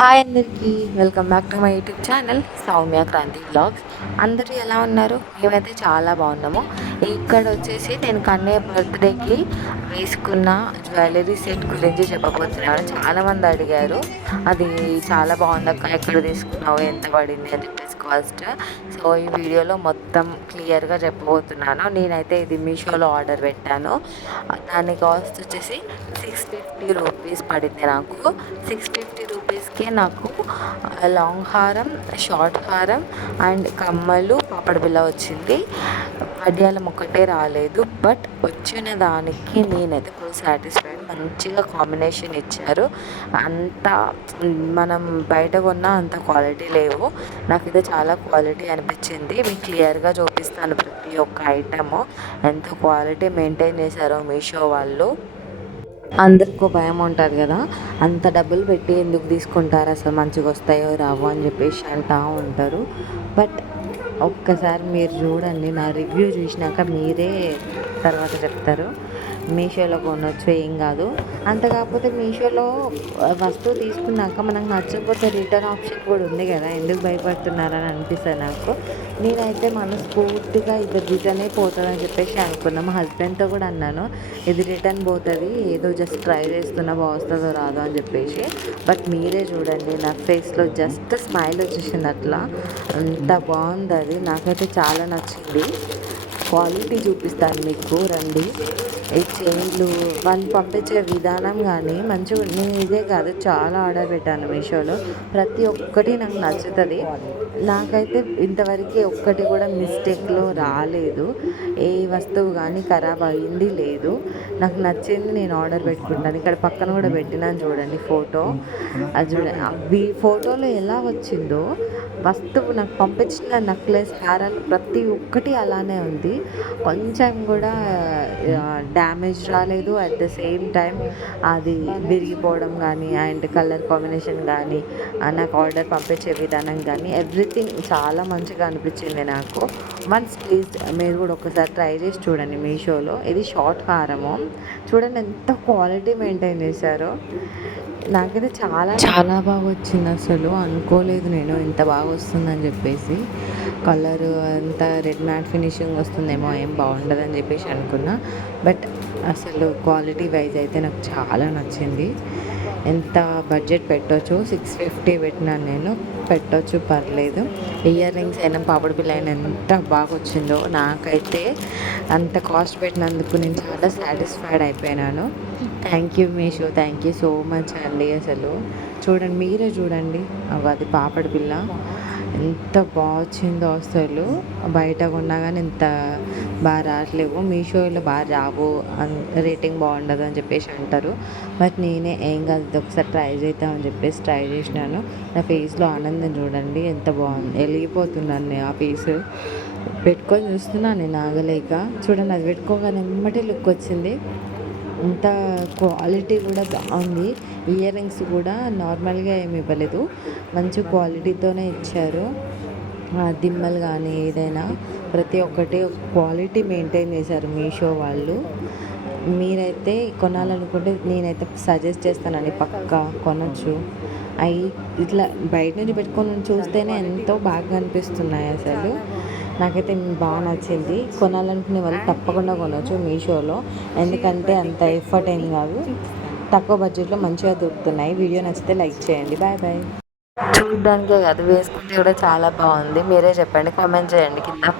Hi అందరికీ, welcome back to my YouTube channel Soumya Kranti vlogs. అందరూ ఎలా ఉన్నారు? మేమైతే చాలా బాగున్నాము. ఇక్కడ వచ్చేసి నేను కన్నయ్య బర్త్డేకి వేసుకున్న జ్యువెలరీ సెట్ గురించి చెప్పబోతున్నాను. చాలామంది అడిగారు, అది చాలా బాగుందక్క, ఎక్కడ తీసుకున్నావు, ఎంత పడింది అని చెప్పేసి కాస్ట్. సో ఈ వీడియోలో మొత్తం క్లియర్గా చెప్పబోతున్నాను. నేనైతే ఇది మీషోలో ఆర్డర్ పెట్టాను. దాని కాస్ట్ వచ్చేసి 650 రూపీస్ పడింది నాకు. 650 రూపీస్కే నాకు లాంగ్ హారం, షార్ట్ హారం అండ్ కమ్మలు, పాపడ బిల్ల వచ్చింది. వడ్యాలం ఒక్కటే రాలేదు. బట్ వచ్చిన దానికి నేనైతే ఫుల్ సాటిస్ఫైడ్. మంచిగా కాంబినేషన్ ఇచ్చారు. అంత మనం బయట కొన్న అంత క్వాలిటీ లేవు. నాకైతే చాలా క్వాలిటీ అనిపించింది. మీకు క్లియర్గా చూపిస్తాను ప్రతి ఒక్క ఐటము ఎంత క్వాలిటీ మెయింటైన్ చేశారో మీషో వాళ్ళు. అందరికీ భయం ఉంటుంది కదా, అంత డబ్బులు పెట్టి ఎందుకు తీసుకుంటారు, అసలు మంచిగా వస్తాయో రావో అని చెప్పేసి అంటూ ఉంటారు. బట్ ఒక్కసారి మీరు చూడండి, నా రివ్యూ చూసినాక మీరే తర్వాత చెప్తారు. మీషోలో కొనవచ్చు, ఏం కాదు. అంత కాకపోతే మీషోలో వస్తువు తీసుకున్నాక మనకు నచ్చకపోతే రిటర్న్ ఆప్షన్ కూడా ఉంది కదా, ఎందుకు భయపడుతున్నారని అనిపిస్తుంది నాకు. నేనైతే మనస్ఫూర్తిగా ఇది రిటర్నే పోతుందని చెప్పేసి అనుకున్నాను. మా హస్బెండ్తో కూడా అన్నాను, ఇది రిటర్న్ పోతుంది, ఏదో జస్ట్ ట్రై చేస్తున్నా, బాగుస్తుందో రాదో అని చెప్పేసి. బట్ మీరే చూడండి, నా ఫేస్లో జస్ట్ స్మైల్ వచ్చేసింది అట్లా. అంత బాగుంది అది, నాకైతే చాలా నచ్చింది. క్వాలిటీ చూపిస్తాను మీకు, రండి. ఈ చైన్లు వాళ్ళు పంపించే విధానం కానీ మంచిగా, నేను ఇదే కాదు చాలా ఆర్డర్ పెట్టాను మీషోలో, ప్రతి ఒక్కటి నాకు నచ్చుతుంది. నాకైతే ఇంతవరకు ఒక్కటి కూడా మిస్టేక్లో రాలేదు. ఏ వస్తువు కానీ ఖరాబ్ అయింది లేదు. నాకు నచ్చింది నేను ఆర్డర్ పెట్టుకుంటాను. ఇక్కడ పక్కన కూడా పెట్టినాను చూడండి ఫోటో. అది చూడండి, ఫోటోలో ఎలా వచ్చిందో వస్తువు నాకు పంపించిన నెక్లెస్, హారాలు ప్రతి ఒక్కటి అలానే ఉంది. కొంచెం కూడా డ్యామేజ్ రాలేదు. అట్ ద సేమ్ టైం అది విరిగిపోవడం కానీ అండ్ కలర్ కాంబినేషన్ కానీ నాకు ఆర్డర్ పంపించే విధానం కానీ ఎవ్రీథింగ్ చాలా మంచిగా అనిపించింది నాకు. వన్స్ ప్లీజ్ మీరు కూడా ఒకసారి ట్రై చేసి చూడండి మీషోలో. ఇది షార్ట్ హారము, చూడండి ఎంత క్వాలిటీ మెయింటైన్ చేశారో. నాకైతే చాలా చాలా బాగా వచ్చింది. అసలు అనుకోలేదు నేను ఇంత బాగా వస్తుందని చెప్పేసి. కలర్ అంతా రెడ్ మ్యాట్ ఫినిషింగ్ వస్తుందేమో, ఏం బాగుండదని చెప్పేసి అనుకున్నా. బట్ అసలు క్వాలిటీ వైజ్ అయితే నాకు చాలా నచ్చింది. ఎంత బడ్జెట్ పెట్టవచ్చు, 650 పెట్టినాను నేను, పెట్టవచ్చు పర్లేదు. ఇయర్ రింగ్స్ అయినా, పాపడి బిల్ల అయినా ఎంత బాగా వచ్చిందో. నాకైతే అంత కాస్ట్ పెట్టినందుకు నేను చాలా సాటిస్ఫైడ్ అయిపోయినాను. Thank you Meesho, thank you so much అండి. అసలు చూడండి, మీరే చూడండి, అది పాపడి బిల్ల ఎంత బాగా వచ్చిందో. అసలు బయట కొన్నా కానీ ఇంత బాగా రావట్లేవు, మీషోలో బాగా రావు, రేటింగ్ బాగుండదు అని చెప్పేసి అంటారు. బట్ నేనే ఏం కాదు, ఒకసారి ట్రై చేద్దామని చెప్పేసి ట్రై చేసినాను. నా ఫేస్లో ఆనందం చూడండి, ఎంత బాగుంది, వెలిగిపోతున్నాను నేను. ఆ ఫేస్ పెట్టుకొని చూస్తున్నాను నేను ఆగలేక. చూడండి, అది పెట్టుకోగానే ఎమ్మటే లుక్ వచ్చింది. అంత క్వాలిటీ కూడా బాగుంది. ఇయర్ రింగ్స్ కూడా నార్మల్గా ఏమి ఇవ్వలేదు, మంచి క్వాలిటీతోనే ఇచ్చారు. దిమ్మలు కానీ ఏదైనా ప్రతి ఒక్కటి క్వాలిటీ మెయింటైన్ చేశారు మీషో వాళ్ళు. మీరైతే కొనాలనుకుంటే నేనైతే సజెస్ట్ చేస్తానండి, పక్కా కొనచ్చు. అవి ఇట్లా బయట నుంచి పెట్టుకొని చూస్తేనే ఎంతో బాగా అనిపిస్తున్నాయి. అసలు నాకైతే బాగా నచ్చింది. కొనాలనుకునే వాళ్ళు తప్పకుండా కొనవచ్చు మీషోలో, ఎందుకంటే అంత ఎఫర్ట్ ఏం కాదు, తక్కువ బడ్జెట్లో మంచిగా దొరుకుతున్నాయి. వీడియో నచ్చితే లైక్ చేయండి. Bye bye. చూడడానికే కాదు, వేసుకుంటే కూడా చాలా బాగుంది. మీరే చెప్పండి, కామెంట్ చేయండి కింద.